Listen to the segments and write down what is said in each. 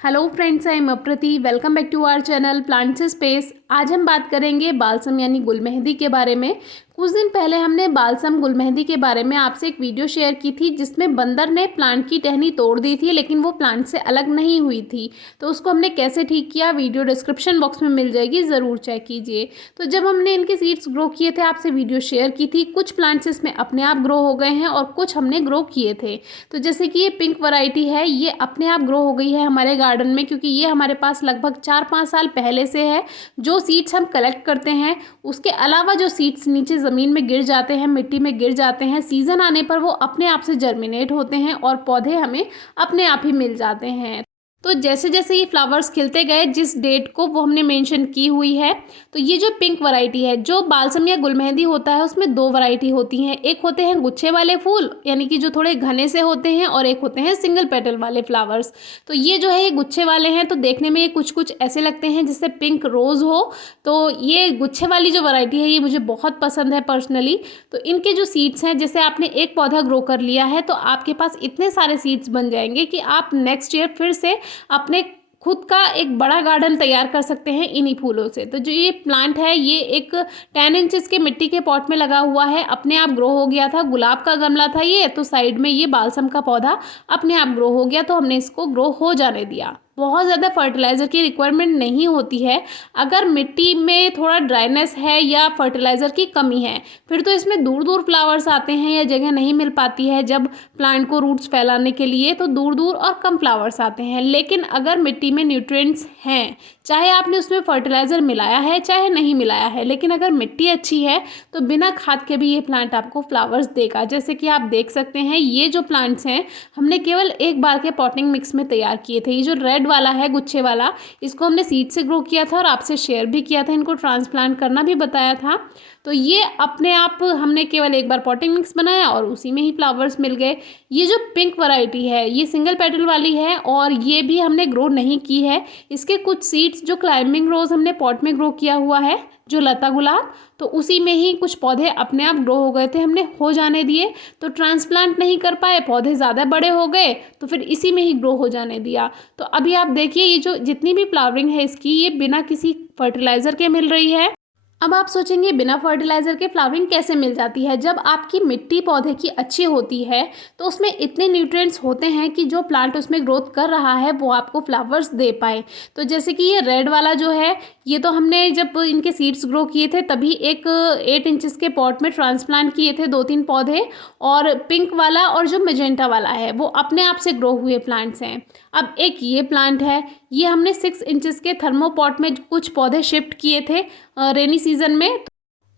Hello friends, I am Aprati. Welcome back to our channel plants space. आज हम बात करेंगे बालसम यानी गुलमेहंदी के बारे में। कुछ दिन पहले हमने बालसम गुलमेहंदी के बारे में आपसे एक वीडियो शेयर की थी जिसमें बंदर ने प्लांट की टहनी तोड़ दी थी, लेकिन वो प्लांट से अलग नहीं हुई थी। तो उसको हमने कैसे ठीक किया, वीडियो डिस्क्रिप्शन बॉक्स में मिल जाएगी, ज़रूर चेक कीजिए। तो जब हमने इनके सीड्स ग्रो किए थे, आपसे वीडियो शेयर की थी, कुछ प्लांट्स इसमें अपने आप ग्रो हो गए हैं और कुछ हमने ग्रो किए थे। तो जैसे कि ये पिंक वैरायटी है, ये अपने आप ग्रो हो गई है हमारे गार्डन में, क्योंकि ये हमारे पास लगभग 4-5 साल पहले से है। जो सीड्स हम कलेक्ट करते हैं, उसके अलावा जो सीड्स नीचे ज़मीन में गिर जाते हैं, मिट्टी में गिर जाते हैं, सीज़न आने पर वो अपने आप से जर्मिनेट होते हैं और पौधे हमें अपने आप ही मिल जाते हैं। तो जैसे जैसे ये फ्लावर्स खिलते गए, जिस डेट को वो हमने मेंशन की हुई है। तो ये जो पिंक वैरायटी है, जो बालसम या गुलमेहंदी होता है, उसमें दो वैरायटी होती हैं। एक होते हैं गुच्छे वाले फूल, यानी कि जो थोड़े घने से होते हैं, और एक होते हैं सिंगल पेटल वाले फ्लावर्स। तो ये जो है, ये गुच्छे वाले हैं, तो देखने में ये कुछ कुछ ऐसे लगते हैं जैसे पिंक रोज़ हो। तो ये गुच्छे वाली जो वैरायटी है, ये मुझे बहुत पसंद है पर्सनली। तो इनके जो सीड्स हैं, जैसे आपने एक पौधा ग्रो कर लिया है, तो आपके पास इतने सारे सीड्स बन जाएंगे कि आप नेक्स्ट ईयर फिर से अपने खुद का एक बड़ा गार्डन तैयार कर सकते हैं इन्हीं फूलों से। तो जो ये प्लांट है, ये एक 10 इंचेस के मिट्टी के पॉट में लगा हुआ है, अपने आप ग्रो हो गया था। गुलाब का गमला था ये, तो साइड में ये बालसम का पौधा अपने आप ग्रो हो गया, तो हमने इसको ग्रो हो जाने दिया। बहुत ज़्यादा फर्टिलाइज़र की रिक्वायरमेंट नहीं होती है। अगर मिट्टी में थोड़ा ड्राइनेस है या फर्टिलाइज़र की कमी है, फिर तो इसमें दूर दूर फ्लावर्स आते हैं या जगह नहीं मिल पाती है जब प्लांट को रूट्स फैलाने के लिए, तो दूर दूर और कम फ्लावर्स आते हैं। लेकिन अगर मिट्टी में न्यूट्रिएंट्स हैं, चाहे आपने उसमें फर्टिलाइज़र मिलाया है चाहे नहीं मिलाया है, लेकिन अगर मिट्टी अच्छी है तो बिना खाद के भी ये प्लांट आपको फ्लावर्स देगा। जैसे कि आप देख सकते हैं, ये जो प्लांट्स हैं, हमने केवल एक बार के पॉटिंग मिक्स में तैयार किए थे। ये जो रेड वाला है, गुच्छे वाला, इसको हमने सीड से ग्रो किया था और आपसे शेयर भी किया था, इनको ट्रांसप्लांट करना भी बताया था। तो ये अपने आप हमने केवल एक बार पॉटिंग मिक्स बनाया और उसी में ही फ्लावर्स मिल गए। ये जो पिंक वैरायटी है, ये सिंगल पेटल वाली है और ये भी हमने ग्रो नहीं की है। इसके कुछ सीड्स जो क्लाइंबिंग रोज़ हमने पॉट में ग्रो किया हुआ है, जो लता गुलाब, तो उसी में ही कुछ पौधे अपने आप ग्रो हो गए थे, हमने हो जाने दिए। तो ट्रांसप्लांट नहीं कर पाए, पौधे ज़्यादा बड़े हो गए, तो फिर इसी में ही ग्रो हो जाने दिया। तो अभी आप देखिए, ये जो जितनी भी फ्लावरिंग है इसकी, ये बिना किसी फर्टिलाइज़र के मिल रही है। अब आप सोचेंगे बिना फर्टिलाइज़र के फ्लावरिंग कैसे मिल जाती है। जब आपकी मिट्टी पौधे की अच्छी होती है, तो उसमें इतने न्यूट्रिएंट्स होते हैं कि जो प्लांट उसमें ग्रोथ कर रहा है वो आपको फ्लावर्स दे पाए। तो जैसे कि ये रेड वाला जो है, ये तो हमने जब इनके सीड्स ग्रो किए थे तभी एक 8 इंचेस के पॉट में ट्रांसप्लांट किए थे 2-3 पौधे। और पिंक वाला और जो मेजेंटा वाला है, वो अपने आप से ग्रो हुए प्लांट्स हैं। अब एक ये प्लांट है, ये हमने 6 इंचेस के थर्मोपॉट में कुछ पौधे शिफ्ट किए थे रेनी सीजन में,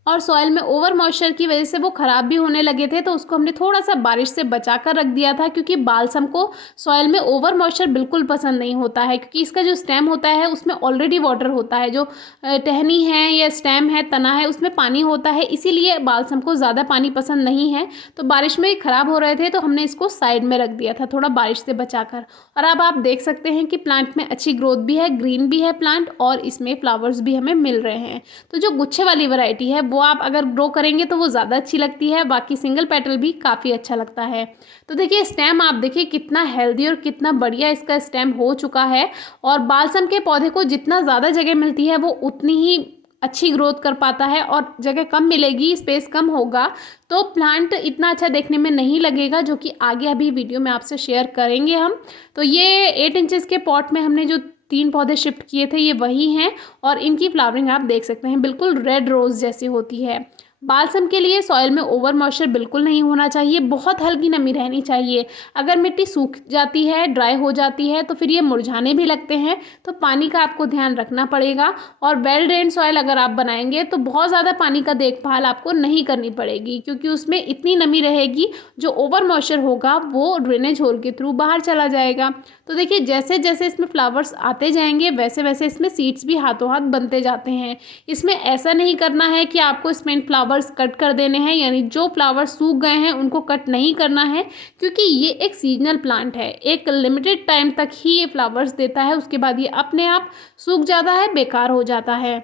और सॉइल में ओवर मॉइस्चर की वजह से वो ख़राब भी होने लगे थे। तो उसको हमने थोड़ा सा बारिश से बचा कर रख दिया था, क्योंकि बालसम को सॉइल में ओवर मॉइस्चर बिल्कुल पसंद नहीं होता है, क्योंकि इसका जो स्टेम होता है उसमें ऑलरेडी वाटर होता है। जो टहनी है या स्टेम है, तना है, उसमें पानी होता है, इसीलिए बालसम को ज़्यादा पानी पसंद नहीं है। तो बारिश में ख़राब हो रहे थे, तो हमने इसको साइड में रख दिया था थोड़ा बारिश से बचा कर। और अब आप देख सकते हैं कि प्लांट में अच्छी ग्रोथ भी है, ग्रीन भी है प्लांट, और इसमें फ्लावर्स भी हमें मिल रहे हैं। तो जो गुच्छे वाली वैरायटी है, वो आप अगर ग्रो करेंगे तो वो ज़्यादा अच्छी लगती है, बाकी सिंगल पेटल भी काफ़ी अच्छा लगता है। तो देखिए, स्टेम आप देखिए कितना हेल्दी और कितना बढ़िया इसका स्टेम हो चुका है। और बालसम के पौधे को जितना ज़्यादा जगह मिलती है, वो उतनी ही अच्छी ग्रोथ कर पाता है। और जगह कम मिलेगी, स्पेस कम होगा, तो प्लांट इतना अच्छा देखने में नहीं लगेगा, जो कि आगे अभी वीडियो में आपसे शेयर करेंगे हम। तो ये 8 इंचेस के पॉट में हमने जो 3 पौधे शिफ्ट किए थे, ये वही हैं। और इनकी फ्लावरिंग आप देख सकते हैं, बिल्कुल रेड रोज़ जैसी होती है। बालसम के लिए सॉइल में ओवर मॉइस्चर बिल्कुल नहीं होना चाहिए, बहुत हल्की नमी रहनी चाहिए। अगर मिट्टी सूख जाती है, ड्राई हो जाती है, तो फिर ये मुरझाने भी लगते हैं। तो पानी का आपको ध्यान रखना पड़ेगा। और वेल ड्रेन सॉइल अगर आप बनाएंगे, तो बहुत ज़्यादा पानी का देखभाल आपको नहीं करनी पड़ेगी, क्योंकि उसमें इतनी नमी रहेगी, जो ओवर मॉइस्चर होगा वो ड्रेनेज होल के थ्रू बाहर चला जाएगा। तो देखिए, जैसे जैसे इसमें फ्लावर्स आते जाएंगे, वैसे वैसे इसमें सीड्स भी हाथों हाथ बनते जाते हैं। इसमें ऐसा नहीं करना है कि आपको इसमें फ्लावर्स कट कर देने हैं, यानी जो फ्लावर्स सूख गए हैं उनको कट नहीं करना है, क्योंकि ये एक सीजनल प्लांट है। एक लिमिटेड टाइम तक ही ये फ्लावर्स देता है, उसके बाद ये अपने आप सूख जाता है, बेकार हो जाता है।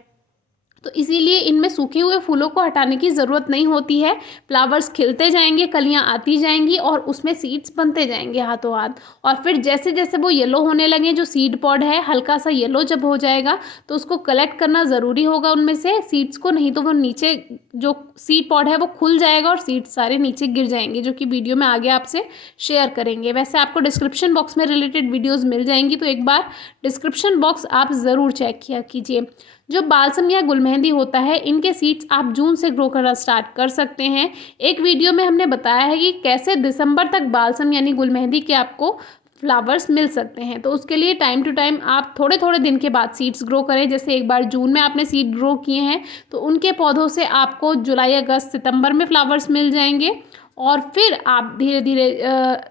तो इसीलिए इनमें सूखे हुए फूलों को हटाने की ज़रूरत नहीं होती है। फ्लावर्स खिलते जाएंगे, कलियां आती जाएंगी और उसमें सीड्स बनते जाएंगे हाथों हाथ। और फिर जैसे जैसे वो येलो होने लगे, जो सीड पॉड है हल्का सा येलो जब हो जाएगा तो उसको कलेक्ट करना ज़रूरी होगा उनमें से सीड्स को, नहीं तो वो नीचे जो सीड पॉड है वो खुल जाएगा और सीड्स सारे नीचे गिर जाएंगे, जो कि वीडियो में आगे आपसे शेयर करेंगे। वैसे आपको डिस्क्रिप्शन बॉक्स में रिलेटेड वीडियोज़ मिल जाएंगी, तो एक बार डिस्क्रिप्शन बॉक्स आप ज़रूर चेक किया कीजिए। जो बालसम या गुलमेहंदी होता है, इनके सीड्स आप जून से ग्रो करना स्टार्ट कर सकते हैं। एक वीडियो में हमने बताया है कि कैसे दिसंबर तक बालसम यानी गुलमेहंदी के आपको फ्लावर्स मिल सकते हैं। तो उसके लिए टाइम टू टाइम आप थोड़े थोड़े दिन के बाद सीड्स ग्रो करें। जैसे एक बार जून में आपने सीड ग्रो किए हैं तो उनके पौधों से आपको जुलाई, अगस्त, सितंबर में फ्लावर्स मिल जाएंगे। और फिर आप धीरे धीरे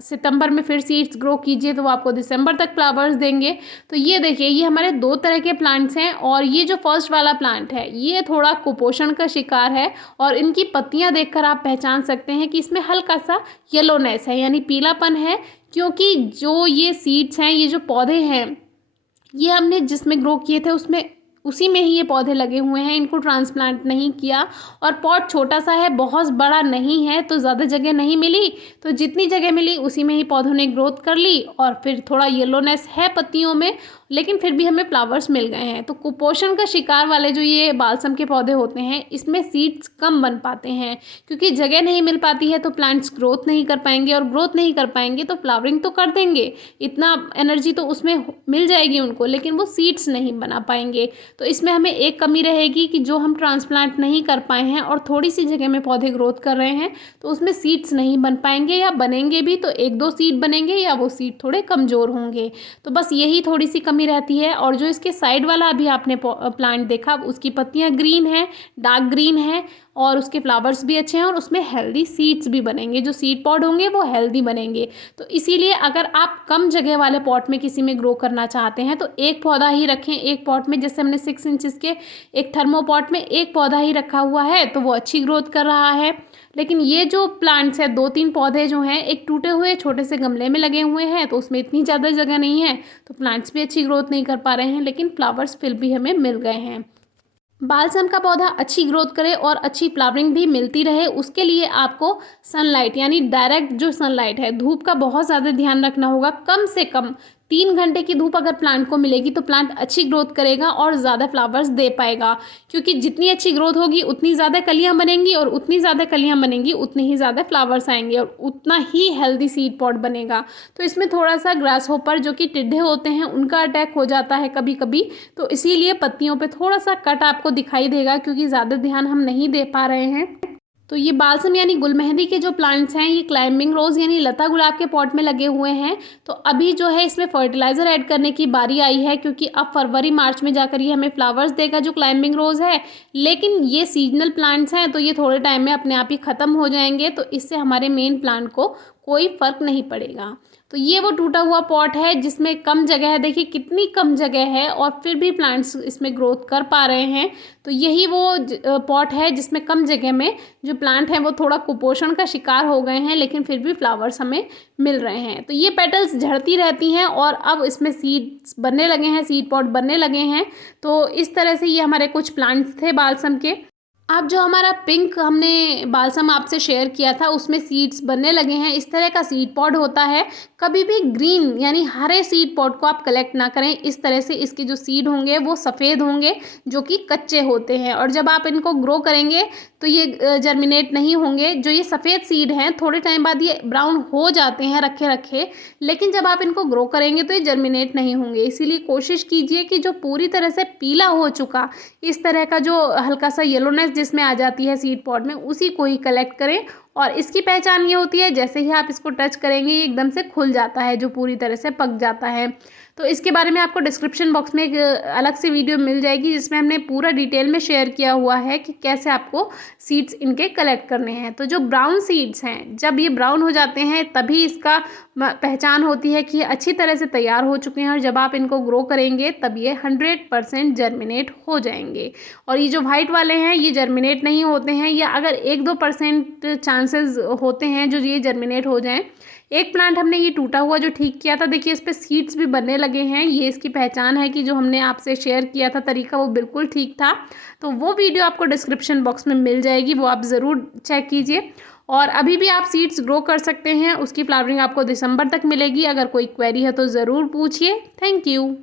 सितंबर में फिर सीड्स ग्रो कीजिए तो वो आपको दिसंबर तक फ्लावर्स देंगे। तो ये देखिए, ये हमारे दो तरह के प्लांट्स हैं। और ये जो फर्स्ट वाला प्लांट है ये थोड़ा कुपोषण का शिकार है और इनकी पत्तियां देखकर आप पहचान सकते हैं कि इसमें हल्का सा येलोनेस है, यानी पीलापन है। क्योंकि जो ये सीड्स हैं, ये जो पौधे हैं, ये हमने जिसमें ग्रो किए थे उसमें उसी में ही ये पौधे लगे हुए हैं, इनको ट्रांसप्लांट नहीं किया। और पॉट छोटा सा है, बहुत बड़ा नहीं है, तो ज़्यादा जगह नहीं मिली, तो जितनी जगह मिली उसी में ही पौधों ने ग्रोथ कर ली। और फिर थोड़ा येलोनेस है पत्तियों में, लेकिन फिर भी हमें फ्लावर्स मिल गए हैं। तो कुपोषण का शिकार वाले जो ये बालसम के पौधे होते हैं, इसमें सीड्स कम बन पाते हैं क्योंकि जगह नहीं मिल पाती है, तो प्लांट्स ग्रोथ नहीं कर पाएंगे, और ग्रोथ नहीं कर पाएंगे तो फ्लावरिंग तो कर देंगे, इतना एनर्जी तो उसमें मिल जाएगी उनको, लेकिन वो सीड्स नहीं बना पाएंगे। तो इसमें हमें एक कमी रहेगी कि जो हम ट्रांसप्लांट नहीं कर पाए हैं और थोड़ी सी जगह में पौधे ग्रोथ कर रहे हैं, तो उसमें सीड्स नहीं बन पाएंगे, या बनेंगे भी तो एक दो सीड बनेंगे या वो सीड थोड़े कमज़ोर होंगे। तो बस यही थोड़ी सी कमी रहती है। और जो इसके साइड वाला अभी आपने प्लांट देखा, उसकी पत्तियां ग्रीन है, डार्क ग्रीन है, और उसके फ्लावर्स भी अच्छे हैं और उसमें हेल्दी सीड्स भी बनेंगे, जो सीड पॉड होंगे वो हेल्दी बनेंगे। तो इसीलिए अगर आप कम जगह वाले पॉट में किसी में ग्रो करना चाहते हैं तो एक पौधा ही रखें एक पॉट में। जैसे हमने 6 इंचेस के एक थर्मोपॉट में एक पौधा ही रखा हुआ है तो वो अच्छी ग्रोथ कर रहा है। लेकिन ये जो प्लांट्स है, 2-3 पौधे जो हैं एक टूटे हुए छोटे से गमले में लगे हुए हैं, तो उसमें इतनी ज़्यादा जगह नहीं है, तो प्लांट्स भी अच्छी ग्रोथ नहीं कर पा रहे हैं, लेकिन फ्लावर्स फिर भी हमें मिल गए हैं। बालसम का पौधा अच्छी ग्रोथ करे और अच्छी फ्लावरिंग भी मिलती रहे, उसके लिए आपको सनलाइट यानी डायरेक्ट जो सनलाइट है, धूप का बहुत ज़्यादा ध्यान रखना होगा। कम से कम 3 घंटे की धूप अगर प्लांट को मिलेगी तो प्लांट अच्छी ग्रोथ करेगा और ज़्यादा फ्लावर्स दे पाएगा। क्योंकि जितनी अच्छी ग्रोथ होगी उतनी ज़्यादा कलियां बनेंगी, और उतनी ज़्यादा कलियां बनेंगी उतनी ही ज़्यादा फ्लावर्स आएंगे और उतना ही हेल्दी सीड पॉट बनेगा। तो इसमें थोड़ा सा ग्रास होपर जो कि टिड्डे होते हैं उनका अटैक हो जाता है कभी कभी, तो इसीलिए पत्तियों पर थोड़ा सा कट आपको दिखाई देगा क्योंकि ज़्यादा ध्यान हम नहीं दे पा रहे हैं। तो ये बालसम यानी गुलमेहंदी के जो प्लांट्स हैं, ये क्लाइंबिंग रोज़ यानी लता गुलाब के पॉट में लगे हुए हैं। तो अभी जो है इसमें फर्टिलाइज़र ऐड करने की बारी आई है, क्योंकि अब फरवरी मार्च में जाकर ये हमें फ्लावर्स देगा जो क्लाइंबिंग रोज़ है। लेकिन ये सीजनल प्लांट्स हैं तो ये थोड़े टाइम में अपने आप ही ख़त्म हो जाएंगे, तो इससे हमारे मेन प्लांट को कोई फ़र्क नहीं पड़ेगा। तो ये वो टूटा हुआ पॉट है जिसमें कम जगह है, देखिए कितनी कम जगह है और फिर भी प्लांट्स इसमें ग्रोथ कर पा रहे हैं। तो यही वो पॉट है जिसमें कम जगह में जो प्लांट हैं वो थोड़ा कुपोषण का शिकार हो गए हैं, लेकिन फिर भी फ्लावर्स हमें मिल रहे हैं। तो ये पेटल्स झड़ती रहती हैं और अब इसमें सीड्स बनने लगे हैं, सीड पॉट बनने लगे हैं। तो इस तरह से ये हमारे कुछ प्लांट्स थे बालसम के। अब जो हमारा पिंक हमने बालसम आपसे शेयर किया था उसमें सीड्स बनने लगे हैं। इस तरह का सीड पॉड होता है। कभी भी ग्रीन यानी हरे सीड पॉड को आप कलेक्ट ना करें। इस तरह से इसके जो सीड होंगे वो सफ़ेद होंगे जो कि कच्चे होते हैं, और जब आप इनको ग्रो करेंगे तो ये जर्मिनेट नहीं होंगे। जो ये सफ़ेद सीड हैं थोड़े टाइम बाद ये ब्राउन हो जाते हैं रखे रखे, लेकिन जब आप इनको ग्रो करेंगे तो ये जर्मिनेट नहीं होंगे। इसीलिए कोशिश कीजिए कि जो पूरी तरह से पीला हो चुका, इस तरह का जो हल्का सा येलोनेस जिसमें आ जाती है सीड पॉड में, उसी को ही कलेक्ट करें। और इसकी पहचान ये होती है जैसे ही आप इसको टच करेंगे ये एकदम से खुल जाता है, जो पूरी तरह से पक जाता है। तो इसके बारे में आपको डिस्क्रिप्शन बॉक्स में एक अलग से वीडियो मिल जाएगी जिसमें हमने पूरा डिटेल में शेयर किया हुआ है कि कैसे आपको सीड्स इनके कलेक्ट करने हैं। तो जो ब्राउन सीड्स हैं, जब ये ब्राउन हो जाते हैं तभी इसका पहचान होती है कि ये अच्छी तरह से तैयार हो चुके हैं, और जब आप इनको ग्रो करेंगे तब ये 100% जर्मिनेट हो जाएंगे। और ये जो वाइट वाले हैं ये जर्मिनेट नहीं होते हैं, या अगर 1-2% चांसेस होते हैं जो ये जर्मिनेट हो जाएं। एक प्लांट हमने ये टूटा हुआ जो ठीक किया था, देखिए इस पे सीड्स भी बनने लगे हैं। ये इसकी पहचान है कि जो हमने आपसे शेयर किया था तरीका वो बिल्कुल ठीक था। तो वो वीडियो आपको डिस्क्रिप्शन बॉक्स में मिल जाएगी, वो आप ज़रूर चेक कीजिए। और अभी भी आप सीड्स ग्रो कर सकते हैं, उसकी फ्लावरिंग आपको दिसंबर तक मिलेगी। अगर कोई क्वेरी है तो ज़रूर पूछिए। Thank you.